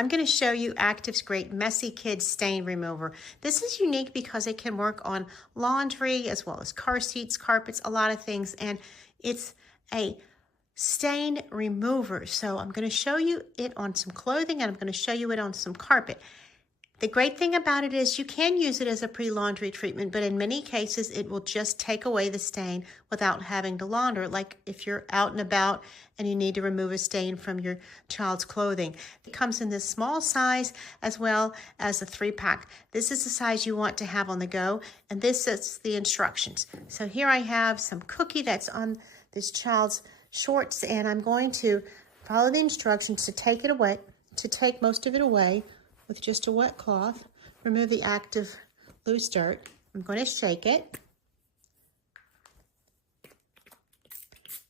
I'm going to show you Active's great Messy Kid Stain Remover. This is unique because it can work on laundry as well as car seats, carpets, a lot of things, and it's a stain remover. So I'm going to show you it on some clothing, and I'm going to show you it on some carpet. The great thing about it is you can use it as a pre-laundry treatment, but in many cases it will just take away the stain without having to launder, like if you're out and about and you need to remove a stain from your child's clothing. It comes in this small size as well as a 3-pack. This is the size you want to have on the go, and this is the instructions. So here I have some cookie that's on this child's shorts, and I'm going to follow the instructions to take it away, to take most of it away with just a wet cloth. Remove the active loose dirt. I'm going to shake it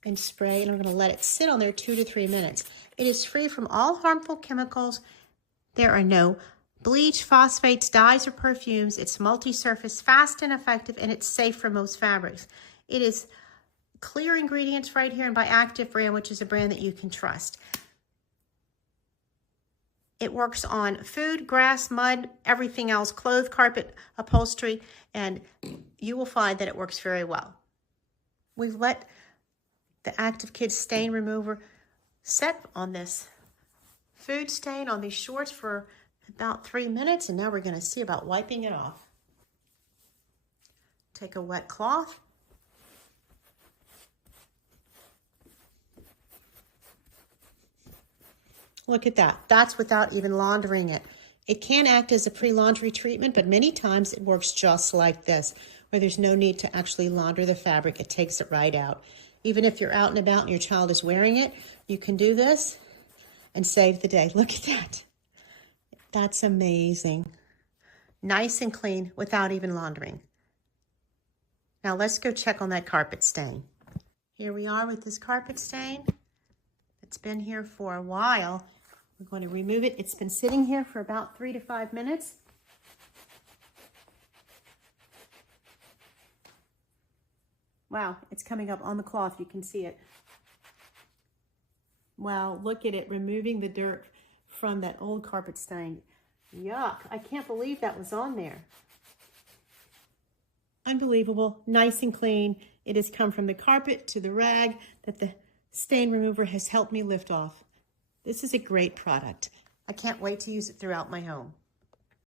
and spray, and I'm going to let it sit on there 2 to 3 minutes. It is free from all harmful chemicals. There are no bleach, phosphates, dyes, or perfumes. It's multi-surface, fast and effective, and it's safe for most fabrics. It is clear ingredients right here and by Active brand, which is a brand that you can trust. It works on food, grass, mud, everything else, clothes, carpet, upholstery, and you will find that it works very well. We've let the Active Kids Stain Remover set on this food stain on these shorts for about 3 minutes, and now we're going to see about wiping it off. Take a wet cloth. Look at that. That's without even laundering it. It can act as a pre-laundry treatment, but many times it works just like this, where there's no need to actually launder the fabric. It takes it right out. Even if you're out and about and your child is wearing it, you can do this and save the day. Look at that. That's amazing. Nice and clean without even laundering. Now let's go check on that carpet stain. Here we are with this carpet stain. It's been here for a while. We're going to remove it. It's been sitting here for about 3 to 5 minutes. Wow, it's coming up on the cloth. You can see it. Wow, look at it, removing the dirt from that old carpet stain. Yuck, I can't believe that was on there. Unbelievable, nice and clean. It has come from the carpet to the rag that the stain remover has helped me lift off. This is a great product. I can't wait to use it throughout my home.